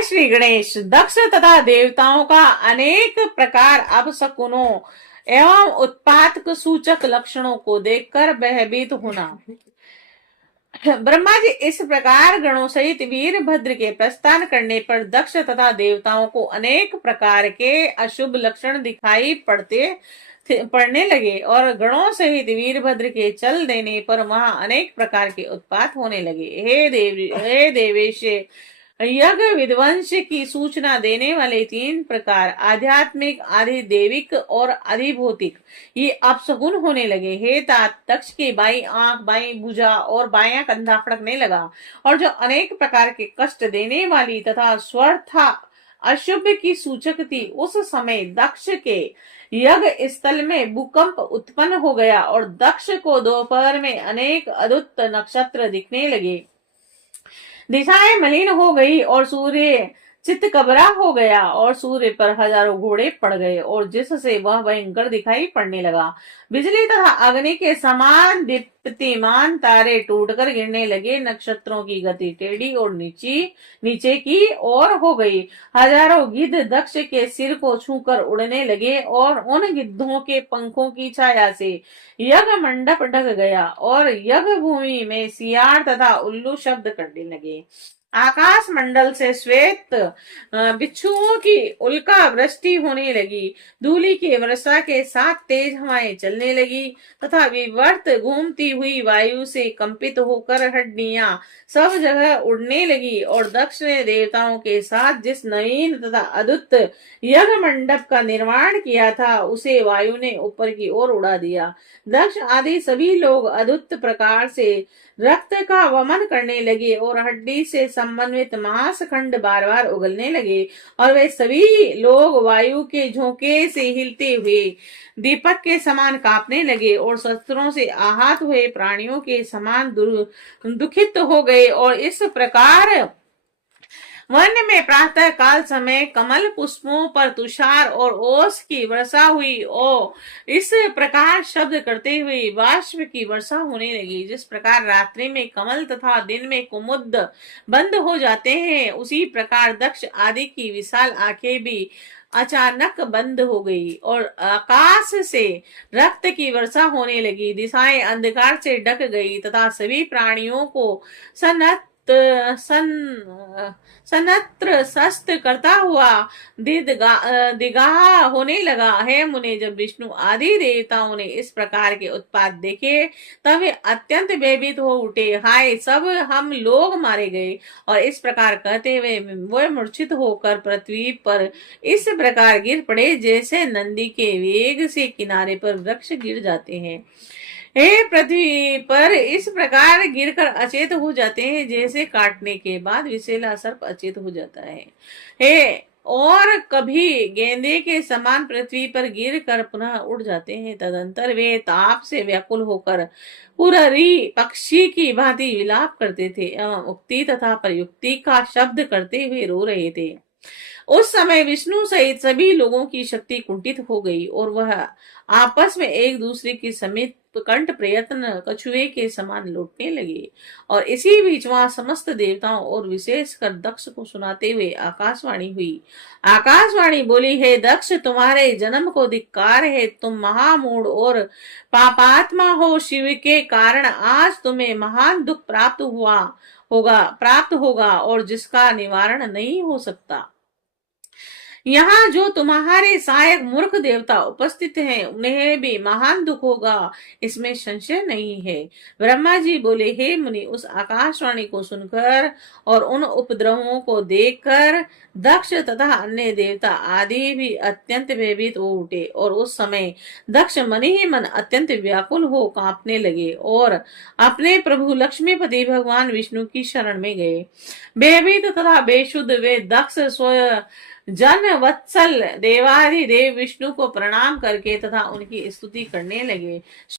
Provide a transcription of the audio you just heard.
जय श्री गणेश। दक्ष तथा देवताओं का अनेक प्रकार अपशकुनों एवं उत्पात सूचक लक्षणों को देखकर भयभीत होना। ब्रह्मा जी इस प्रकार गणों सहित वीरभद्र के प्रस्थान करने पर दक्ष तथा देवताओं को अनेक प्रकार के अशुभ लक्षण दिखाई पड़ने लगे और गणों सहित वीरभद्र के चल देने पर वहां अनेक प्रकार के उत्पात होने लगे। हे देवेश, यज्ञ विध्वंस की सूचना देने वाले तीन प्रकार आध्यात्मिक, आधिदेविक और अधिभौतिक ये अपशगुन होने लगे। हे तात, दक्ष की बाई आंख, बाई भुजा और बायां कंधा फड़कने लगा और जो अनेक प्रकार के कष्ट देने वाली तथा स्वर्था अशुभ की सूचक थी, उस समय दक्ष के यज्ञ स्थल में भूकंप उत्पन्न हो गया और दक्ष को दोपहर में अनेक अद्भुत नक्षत्र दिखने लगे। दिशाएं मलिन हो गई और सूर्य चित्तकबरा हो गया और सूर्य पर हजारों घोड़े पड़ गए और जिससे वह भयंकर दिखाई पड़ने लगा। बिजली तथा अग्नि के समान दीप्तिमान तारे टूटकर गिरने लगे। नक्षत्रों की गति टेढ़ी और नीचे की ओर हो गई। हजारों गिद्ध दक्ष के सिर को छूकर उड़ने लगे और उन गिद्धों के पंखों की छाया से यज्ञ मंडप ढक गया और यज्ञ भूमि में सियार तथा उल्लू शब्द करने लगे। आकाश मंडल से श्वेत बिच्छुओं की उल्का वृष्टि होने लगी। धूलि की वर्षा के साथ तेज हवाएं चलने लगी तथा विवर्त घूमती हुई वायु से कंपित होकर हड्डियां सब जगह उड़ने लगी और दक्ष ने देवताओं के साथ जिस नवीन तथा अद्भुत यज्ञ मंडप का निर्माण किया था, उसे वायु ने ऊपर की ओर उड़ा दिया। दक्ष आदि सभी लोग अद्भुत प्रकार से रक्त का वमन करने लगे और हड्डी से समन्वित मांस खंड बार बार उगलने लगे और वे सभी लोग वायु के झोंके से हिलते हुए दीपक के समान कांपने लगे और शस्त्रों से आहत हुए प्राणियों के समान दुखित हो गए। और इस प्रकार वन में प्रातः काल समय कमल पुष्पों पर तुषार और ओस की वर्षा हुई और इस प्रकार शब्द करते हुए बाष्प की वर्षा होने लगी। जिस प्रकार रात्रि में कमल तथा दिन में कुमुद बंद हो जाते हैं, उसी प्रकार दक्ष आदि की विशाल आंखें भी अचानक बंद हो गई और आकाश से रक्त की वर्षा होने लगी। दिशाएं अंधकार से ढक गई तथा सभी प्राणियों को सनत्र शस्त्र करता हुआ दिगाह होने लगा। है मुने, जब विष्णु आदि देवताओं ने इस प्रकार के उत्पात देखे तब वे अत्यंत भयभीत हो उठे। हाय, सब हम लोग मारे गए। और इस प्रकार कहते हुए वे मूर्छित होकर पृथ्वी पर इस प्रकार गिर पड़े जैसे नंदी के वेग से किनारे पर वृक्ष गिर जाते हैं। हे पृथ्वी पर इस प्रकार गिरकर अचेत हो जाते हैं जैसे काटने के बाद विषैला सर्प अचेत हो जाता है। हे, और कभी गेंदे के समान पृथ्वी पर गिरकर पुनः उड़ जाते हैं। तदंतर वे ताप से व्याकुल होकर पुररी पक्षी की भांति विलाप करते थे एवं उक्ति तथा प्रयुक्ति का शब्द करते हुए रो रहे थे। उस समय विष्णु सहित सभी लोगों की शक्ति कुंठित हो गई और वह आपस में एक दूसरे के समेत कंठ प्रयत्न कछुए के समान लौटने लगे। और इसी बीच वहां समस्त देवताओं और विशेषकर दक्ष को सुनाते हुए आकाशवाणी हुई। आकाशवाणी बोली, है दक्ष, तुम्हारे जन्म को धिक्कार है। तुम महामूढ़ और पापात्मा हो। शिव के कारण आज तुम्हें महान दुख प्राप्त होगा और जिसका निवारण नहीं हो सकता। यहाँ जो तुम्हारे सहायक मूर्ख देवता उपस्थित हैं, उन्हें भी महान दुख होगा, इसमें संशय नहीं है। ब्रह्मा जी बोले, हे मुनि, उस आकाशवाणी को सुनकर और उन उपद्रवों को देखकर दक्ष तथा अन्य देवता आदि भी अत्यंत भयभीत हो उठे और उस समय दक्ष मन ही मन अत्यंत व्याकुल हो कांपने लगे और अपने प्रभु लक्ष्मीपति भगवान विष्णु की शरण में गए। भयभीत तथा बेशुद्ध वे दक्ष स्वयं जन वत्सल देवाधिदेव विष्णु को प्रणाम करके तथा उनकी स्तुति करने लगे।